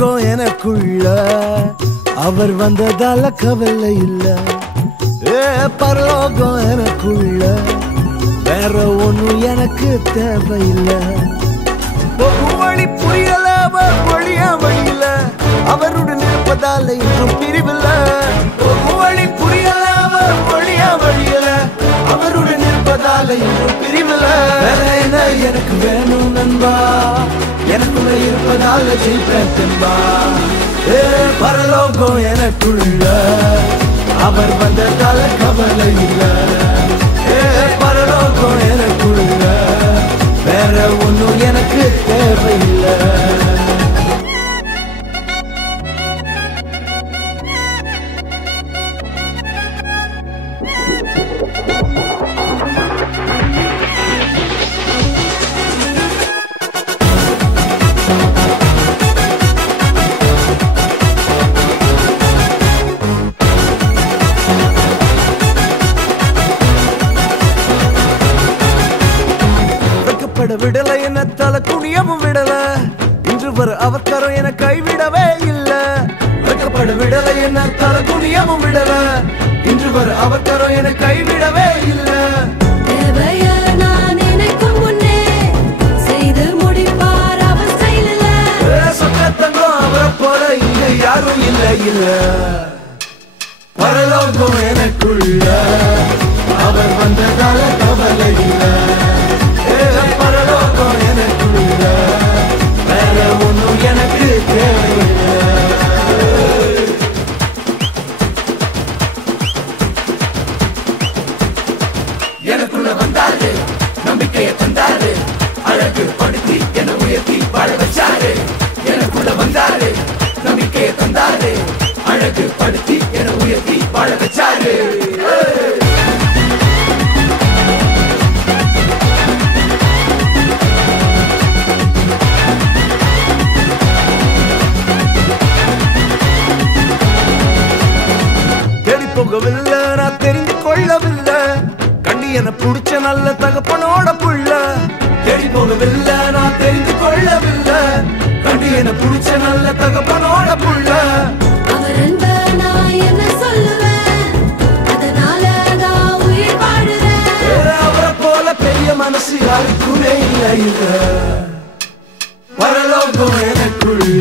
பரலோகம் எனக்குள்ள அவர் வந்ததால கவலை இல்ல. பரலோகம் எனக்குள்ள வேற ஒண்ணும் எனக்கு தேவையில்லை. வழி புரியல வழியா வழியில அவருடன் இருப்பதால இன்றும் பிரிவில்ல. வழி புரியல வழியா வழியில அவருடன் இருப்பதால இன்றும் பிரிவில்ல. வேற என்ன எனக்கு வேணும் நண்பா, எனக்குள்ள இருப்பதால ஜெயிப்பேன் தெம்பா. பரலோகம் எனக்குள்ள அவர் வந்ததால கவலை இல்ல. பரலோகம் எனக்குள்ள வேற ஒண்ணும் எனக்கு தேவையில்லை. விடல என்ன தலை குனியவும் விடல, இன்று வர அவர் கரம் என கைவிடவே இல்ல. வெட்கப்பட விடல என்ன தலை குனியவும் விடல, இன்று வர அவர் கரம் என கைவிடவே இல்ல. சொக்கத்தங்கம் அவரை போல இங்க யாரும் இல்ல இல்ல. பரலோகம் எனக்குள்ள அவர் வந்ததால கவலை இல்ல. பரலோகம் எனக்குள்ள வேற ஒண்ணும் எனக்கு தேவையில்லை. எனக்குள்ள வந்தாரு, நம்பிக்கையை தந்தாரு, அழகு படுத்தி என உயர்த்தி வாழ வச்சாரு. எனக்குள்ள வந்தாரு, நம்பிக்கையை தந்தாரு, அழகு படுத்தி என உயர்த்தி வாழ வச்சாரு. போகவில்லை நான் தெரிந்து கொள்ளவில்லை, கண்டி என புடிச்ச நல்ல தகப்பனோட புள்ள. தேடி போகவில்லை நான் தெரிந்து கொள்ளவில்லை, கண்டி என புடிச்ச நல்ல தகப்பனோட புள்ள. அவர் அன்ப நான் என்ன சொல்லுவேன், அதனால நான் உயிர் வாழுறேன். அவரை போல பெரிய மனசு யாருக்குமே இல்லை. பரலோகம் எனக்குள்ள